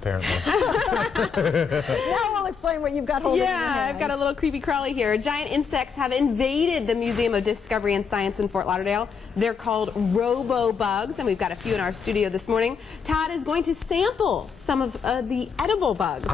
apparently. Now we'll explain what you've got holding in your hand. I've got a little creepy crawly here. Giant insects have invaded the Museum of Discovery and Science in Fort Lauderdale. They're called robo-bugs, and we've got a few in our studio this morning. Todd is going to sample some of the edible bugs.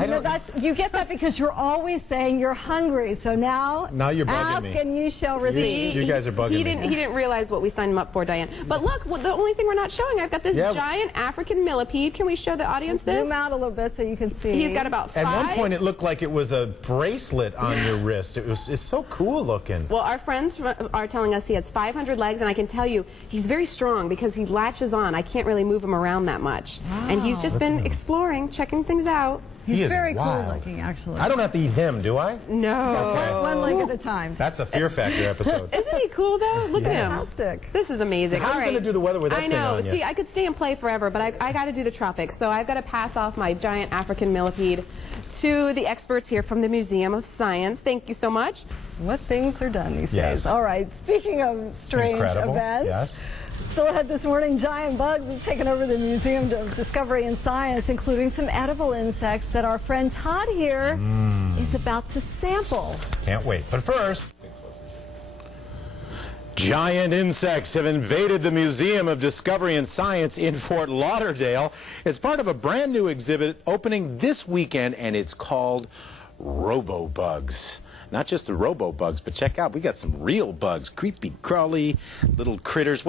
You get that because you're always saying you're hungry. So now you're bugging ask me. and you shall receive. You guys are bugging He me. didn't realize what we signed him up for, Diane. But look, the only thing we're not showing, I've got this giant African millipede. Can we show the audience this? Zoom out a little bit so you can see. He's got about 5. At one point, it looked like it was a bracelet on your wrist. It's so cool looking. Well, our friends are telling us he has 500 legs, and I can tell you he's very strong because he latches on. I can't really move him around that much. Wow. And he's just been exploring, checking things out. He's very cool looking, actually. I don't have to eat him, do I? No. Okay. One leg at a time. That's a Fear Factor episode. Isn't he cool, though? Look at him. Fantastic. This is amazing. How are you going to do the weather with that thing on you? See, I could stay and play forever, but I got to do the tropics. So I've got to pass off my giant African millipede to the experts here from the Museum of Science. Thank you so much. What things are done these days. All right, speaking of strange events, still ahead this morning, giant bugs have taken over the Museum of Discovery and Science, including some edible insects that our friend Todd here is about to sample. Can't wait. But first... Giant insects have invaded the Museum of Discovery and Science in Fort Lauderdale. It's part of a brand new exhibit opening this weekend, and it's called Robo-Bugs. Not just the robo-bugs, but check out, we got some real bugs, creepy, crawly, little critters.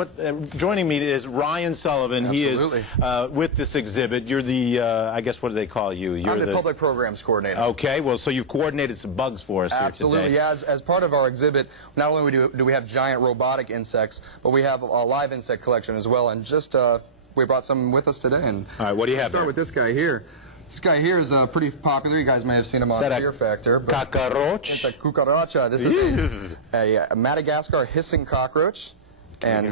Joining me is Ryan Sullivan. Absolutely. He is with this exhibit. You're the, I guess, what do they call you? I'm the public programs coordinator. Okay, well, so you've coordinated some bugs for us here today. Absolutely, yeah. As part of our exhibit, not only do we have giant robotic insects, but we have a live insect collection as well. And just, we brought some with us today. And all right, what do you have start there? with this guy here. This guy here is pretty popular. You guys may have seen him on Fear Factor. Cockroach? It's a cucaracha. This is a Madagascar hissing cockroach. And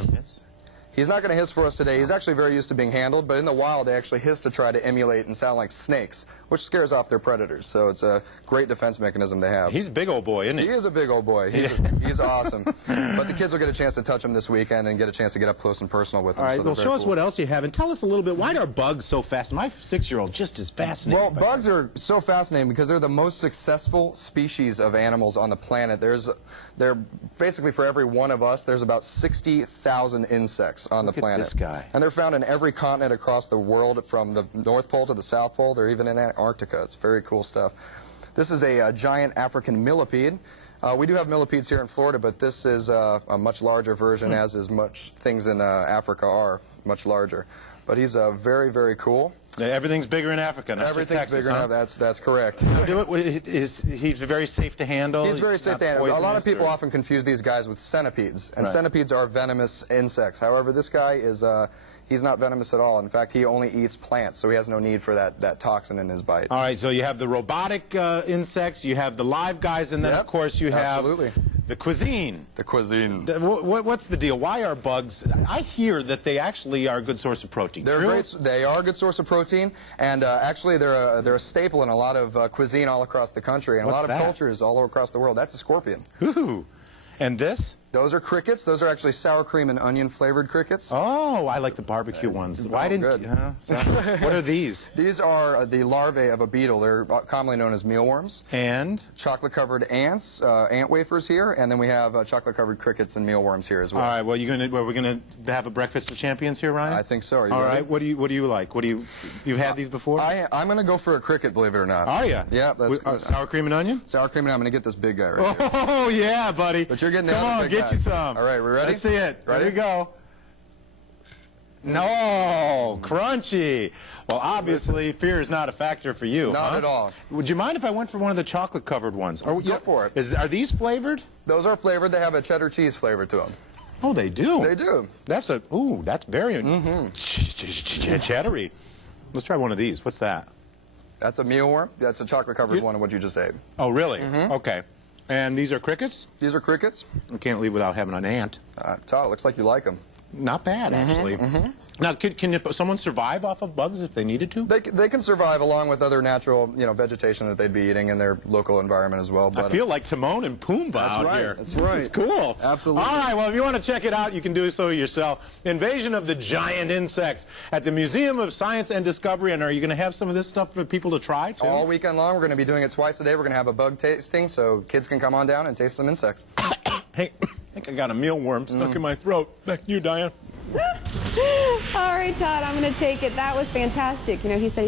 he's not going to hiss for us today. He's actually very used to being handled, but in the wild they actually hiss to try to emulate and sound like snakes, which scares off their predators. So it's a great defense mechanism to have. He's a big old boy, isn't he? He is a big old boy. He's awesome. But the kids will get a chance to touch him this weekend and get a chance to get up close and personal with him. All right, so well, show us what else you have, and tell us a little bit, why are bugs so fascinating? My 6-year-old just is fascinated. Well, bugs are so fascinating because they're the most successful species of animals on the planet. They're basically, for every one of us, there's about 60,000 insects on the planet. Look at this guy. And they're found in every continent across the world, from the North Pole to the South Pole. They're even in Antarctica. It's very cool stuff. This is a giant African millipede. We do have millipedes here in Florida, but this is a much larger version, as is much things in Africa are much larger. But he's very, very cool. Yeah, everything's bigger in Africa, not Everything's just Texas, bigger huh? in Africa. That's correct. He's very safe to handle? He's very safe to handle. A lot of people often confuse these guys with centipedes, and centipedes are venomous insects. However, this guy is he's not venomous at all. In fact, he only eats plants, so he has no need for that toxin in his bite. All right, so you have the robotic insects, you have the live guys, and then, of course, you have the cuisine. The cuisine. What's the deal? Why are bugs? I hear that they actually are a good source of protein. They are a good source of protein, and actually they're a staple in a lot of cuisine all across the country and a lot of cultures all across the world. That's a scorpion. Ooh. And this? Those are crickets. Those are actually sour cream and onion flavored crickets. Oh, I like the barbecue ones. Why didn't you? What are these? These are the larvae of a beetle. They're commonly known as mealworms. And? Chocolate covered ants, ant wafers here, and then we have chocolate covered crickets and mealworms here as well. All right. Well, we're gonna have a breakfast of champions here, Ryan? I think so. Are you all ready? right. What do you like? You've had these before? I'm gonna go for a cricket, believe it or not. Are you? Yeah. That's sour cream and onion. Sour cream and onion. I'm gonna get this big guy right here. Oh yeah, buddy. But you're getting the Come other on, big get guy. you some. All right, we ready? Let's see it. Ready? Here we go. No, crunchy. Well, obviously, fear is not a factor for you. Not at all. Would you mind if I went for one of the chocolate-covered ones? Go for it. Are these flavored? Those are flavored. They have a cheddar cheese flavor to them. Oh, they do? They do. That's very cheddary. Let's try one of these. What's that? That's a mealworm. That's a chocolate-covered one of what you just ate. Oh, really? Okay. And these are crickets? These are crickets. We can't leave without having an ant. Todd, it looks like you like them. not bad, actually. Now, can someone survive off of bugs if they needed to? They can survive along with other natural, vegetation that they'd be eating in their local environment as well. But I feel like Timon and Pumbaa out here. That's right. This is cool. Absolutely. All right, well, if you want to check it out, you can do so yourself. Invasion of the Giant Insects at the Museum of Science and Discovery. And are you going to have some of this stuff for people to try, too? All weekend long. We're going to be doing it twice a day. We're going to have a bug tasting, so kids can come on down and taste some insects. Hey, I think I got a mealworm stuck in my throat. Back to you, Diane. All right, Todd, I'm going to take it. That was fantastic. He said